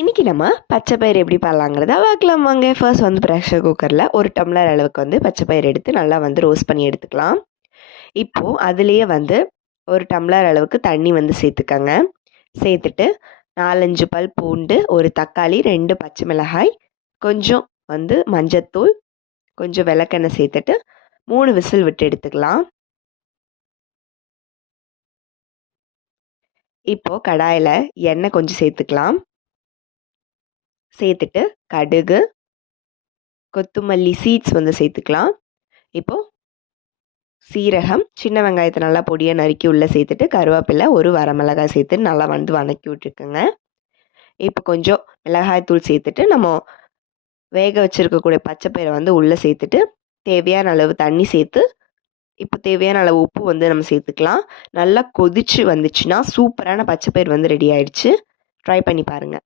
இன்றைக்கி நம்ம பச்சை பயிறு எப்படி பண்ணலாங்கிறத பார்க்கலாம் வாங்க. ஃபர்ஸ்ட் வந்து ப்ரெஷர் குக்கரில் 1 டம்ளர் அளவுக்கு வந்து பச்சை பயிறு எடுத்து நல்லா வந்து ரோஸ்ட் பண்ணி எடுத்துக்கலாம். இப்போது அதுலேயே வந்து 1 டம்ளர் அளவுக்கு தண்ணி வந்து சேர்த்துக்கங்க. சேர்த்துட்டு 4-5 பல் பூண்டு, 1 தக்காளி, 2 பச்சை மிளகாய், கொஞ்சம் வந்து மஞ்சத்தூள், கொஞ்சம் விளக்கெண்ணெய் சேர்த்துட்டு 3 விசில் விட்டு எடுத்துக்கலாம். இப்போது கடாயில் எண்ணெய் கொஞ்சம் சேர்த்துக்கலாம். சேர்த்துட்டு கடுகு, கொத்தமல்லி சீட்ஸ் வந்து சேர்த்துக்கலாம். இப்போது சீரகம், சின்ன வெங்காயத்தை நல்லா பொடியாக நறுக்கி உள்ளே சேர்த்துட்டு கருவேப்பிலை, 1 வரமிளகாய் சேர்த்து நல்லா வந்து வதக்கி விட்டுருக்குங்க. இப்போ கொஞ்சம் மிளகாய்த்தூள் சேர்த்துட்டு நம்ம வேக வச்சுருக்கக்கூடிய பச்சைப்பயிரை வந்து உள்ளே சேர்த்துட்டு தேவையான அளவு தண்ணி சேர்த்து இப்போ தேவையான அளவு உப்பு வந்து நம்ம சேர்த்துக்கலாம். நல்லா கொதிச்சு வந்துச்சுன்னா சூப்பரான பச்சைப்பயிறு வந்து ரெடி ஆயிடுச்சு. ட்ரை பண்ணி பாருங்கள்.